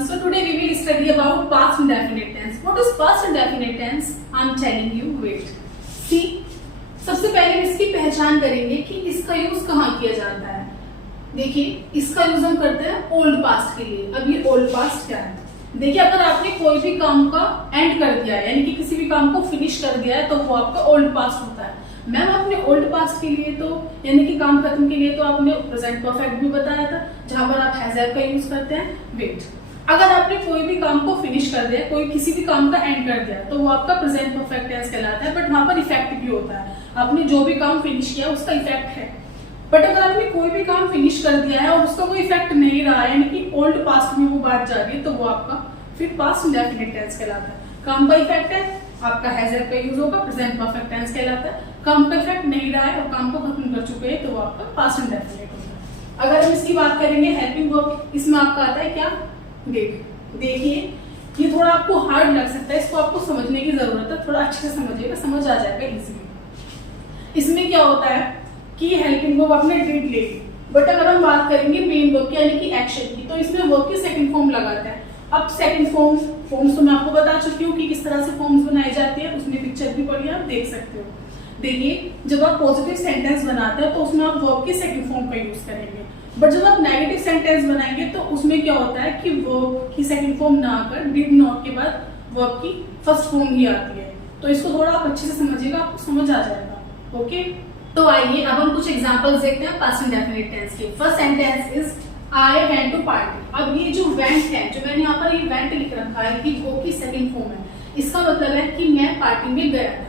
So today we will study about past indefinite tense. What is past indefinite tense? I'm telling you. Wait. See, सबसे पहले हम इसकी पहचान करेंगे कि इसका यूज कहाँ किया जाता है। देखिए, इसका यूज हम करते हैं ओल्ड पास्ट के लिए। अब ये ओल्ड पास्ट क्या है? देखिए, अगर आपने कोई भी काम का एंड कर दिया है, यानी कि किसी भी काम को फिनिश कर दिया है, तो वो आपका ओल्ड पास्ट होता है। मैम आपने ओल्ड पास्ट के लिए तो यानी कि काम खत्म के लिए तो आपने प्रेजेंट परफेक्ट भी बताया था, जहां पर आप हैज हैव का यूज करते हैं। वेट, अगर आपने कोई भी काम को फिनिश कर दिया, कोई किसी भी काम का एंड कर दिया, तो वो आपका प्रेजेंट परफेक्ट टेंस कहलाता है। बट वहां पर इफेक्ट भी होता है, आपने जो भी काम फिनिश किया उसका इफेक्ट है। बट अगर आपने कोई भी काम फिनिश कर दिया है और उसका कोई इफेक्ट नहीं रहा है, यानी कि ओल्ड पास्ट में वो बात जा रही है, तो वो आपका फिर पास्ट इंडेफिनिट टेंस कहलाता है। काम का इफेक्ट है, आपका हैज हैव का यूज होगा, प्रेजेंट परफेक्ट टेंस कहलाता है। काम का इफेक्ट नहीं रहा है और काम को खत्म कर चुके हैं, तो वो आपका पास्ट इंडेफिनिट होता है। अगर हम इसकी बात करेंगे हेल्पिंग वर्ब, इसमें आपका आता है क्या? देखिए, ये थोड़ा आपको हार्ड लग सकता है, इसको आपको समझने की जरूरत है, थोड़ा अच्छे से समझिएगा, समझ आ जाएगा इजीली। इसमें क्या होता है कि हेल्पिंग वर्ब आपने डिड ले ली, बट अगर हम बात करेंगे मेन वर्ब की यानी कि एक्शन की, तो इसमें वर्ब की सेकंड फॉर्म लगाता है। अब सेकंड फॉर्म्स तो मैं आपको बता चुकी हूँ कि किस तरह से फॉर्म्स बनाई जाती है, उसमें पिक्चर भी पड़ी है, आप देख सकते हो। देखिए, जब आप पॉजिटिव सेंटेंस बनाते हैं तो उसमें आप वर्ब की सेकंड फॉर्म का यूज करेंगे, बट जब आप नेगेटिव सेंटेंस बनाएंगे तो उसमें क्या होता है कि वर्ब की सेकंड फॉर्म ना आकर डिड नॉट के बाद वर्ब की फर्स्ट फॉर्म ही आती है। तो इसको थोड़ा आप अच्छे से समझिएगा, आपको समझ आ जाएगा। ओके, तो आइए अब हम कुछ एग्जांपल्स देखते हैं पास्ट इंडेफिनिट टेंस के। First sentence is I went to party. अब ये जो वेंट है, जो मैंने यहाँ पर ये वेंट लिख रखा है कि वर्ब की सेकंड फॉर्म है, इसका मतलब है कि मैं पार्टी में गया था।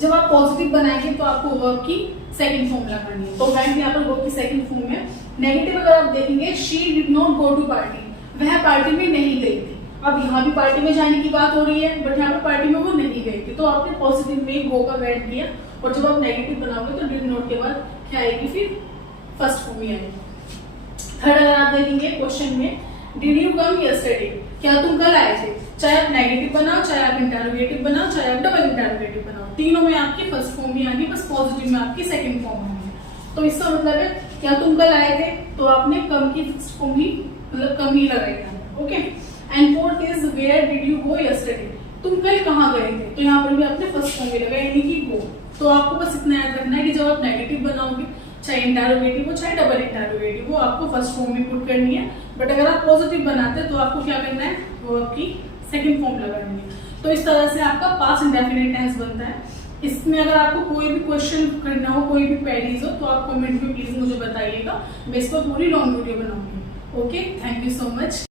जब आप पॉजिटिव बनाएंगे तो आपको वर्ब की सेकंड फॉर्म लगानी है, तो वेंट यहाँ पर वर्ब की सेकंड फॉर्म है। नेगेटिव अगर आप देखेंगे, she did not go to party, वह पार्टी में नहीं गई थी। अब यहाँ भी पार्टी में जाने की बात हो रही है, बट यहाँ पर पार्टी में वो नहीं गई थी, तो आपने पॉजिटिव में गो का वेंट दिया, और जब आप नेगेटिव बनाओगे तो डिड नॉट के बाद क्या आएगी? फिर फर्स्ट फॉर्म ही आएगी। थर्ड अगर आप देखेंगे क्वेश्चन में, डिड यू कम यस्टरडे, क्या तुम कल आए थे? चाहे आप नेगेटिव बनाओ, चाहे आप इंटरोगेटिव बनाओ, चाहे आप डबल इंटरोगेटिव बनाओ, तीनों में आपकी फर्स्ट फॉर्म ही आनी, बस पॉजिटिव में आपकी सेकंड फॉर्म आनी। तो इसका मतलब है क्या तुम कल आए थे, तो आपने कम की फर्स्ट फॉर्म ही मतलब कम ही लगाई। Okay, and fourth is where did you go yesterday, तुम कल कहाँ गए थे, तो यहाँ पर भी आपने फर्स्ट फॉर्म ही लगाया यानी कि गो। तो आपको बस इतना याद रखना है कि जब आप नेगेटिव बनाओगे, चाहे इंटरोगेटिव हो चाहे डबल इंटरोगेटिव हो, आपको फर्स्ट फॉर्म में पुट करनी है। बट अगर आप पॉजिटिव बनाते हैं तो आपको क्या करना है? वो आपकी सेकंड फॉर्म लगानी है। तो इस तरह से आपका पास्ट इंडेफिनिट टेंस बनता है। इसमें अगर आपको कोई भी क्वेश्चन करना हो, कोई भी क्वेरीज हो, तो आप कमेंट में प्लीज मुझे बताइएगा, मैं इस पर पूरी लॉन्ग वीडियो बनाऊंगी। Okay, thank you so much.